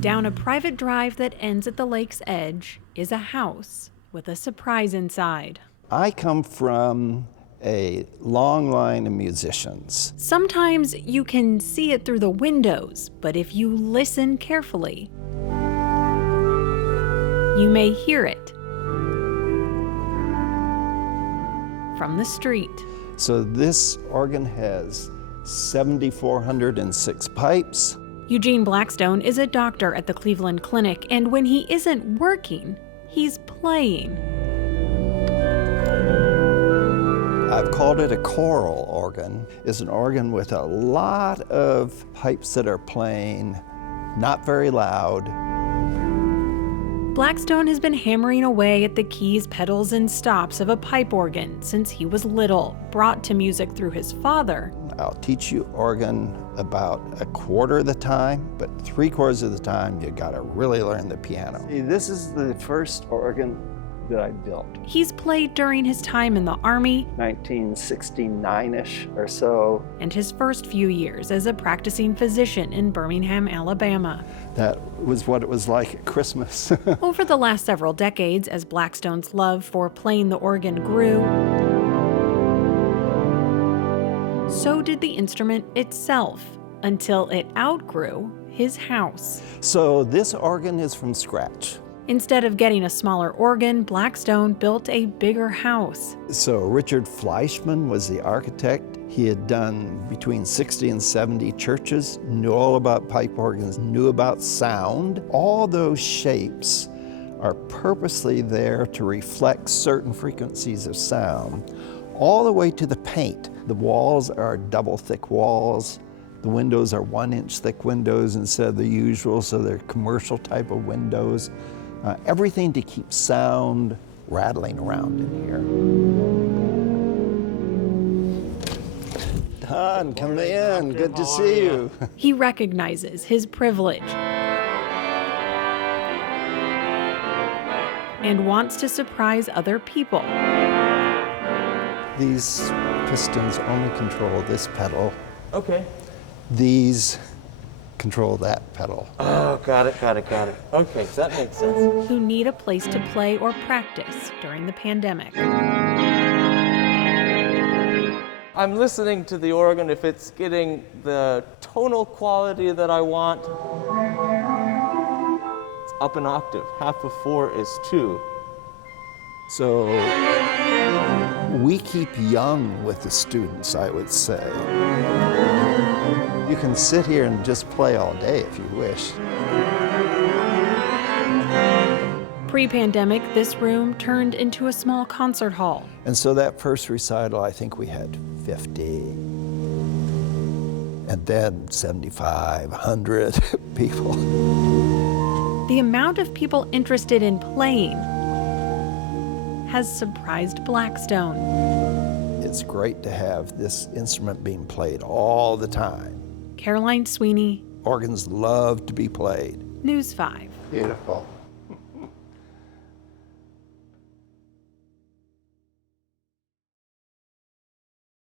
Down a private drive that ends at the lake's edge is a house with a surprise inside. I come from a long line of musicians. Sometimes you can see it through the windows, but if you listen carefully, you may hear it from the street. So this organ has 7,406 pipes. Eugene Blackstone is a doctor at the Cleveland Clinic, and when he isn't working, he's playing. I've called it a choral organ. It's an organ with a lot of pipes that are playing, not very loud. Blackstone has been hammering away at the keys, pedals, and stops of a pipe organ since he was little, brought to music through his father. I'll teach you organ about a quarter of the time, but 3/4 of the time you gotta really learn the piano. See, this is the first organ that I built. He's played during his time in the Army, 1969-ish or so. and his first few years as a practicing physician in Birmingham, Alabama. That was what it was like at Christmas. Over the last several decades, as Blackstone's love for playing the organ grew, so did the instrument itself, until it outgrew his house. So this organ is from scratch. Instead of getting a smaller organ, Blackstone built a bigger house. So Richard Fleischman was the architect. He had done between 60 and 70 churches, knew all about pipe organs, knew about sound. All those shapes are purposely there to reflect certain frequencies of sound, all the way to the paint. The walls are double thick walls. The windows are 1-inch thick windows instead of the usual, so they're commercial type of windows. Everything to keep sound rattling around in here. Don, come in. Good to see you. He recognizes his privilege and wants to surprise other people. These pistons only control this pedal. Okay. These control that pedal. Oh, got it. Okay, that makes sense. Who need a place to play or practice during the pandemic. I'm listening to the organ. If it's getting the tonal quality that I want, it's up an octave. Half of 4 is 2. So we keep young with the students, I would say. You can sit here and just play all day if you wish. Pre-pandemic, this room turned into a small concert hall. And so that first recital, I think we had 50. And then 75, 100 people. The amount of people interested in playing has surprised Blackstone. It's great to have this instrument being played all the time. Caroline Sweeney, Organs love to be played. News 5. Beautiful.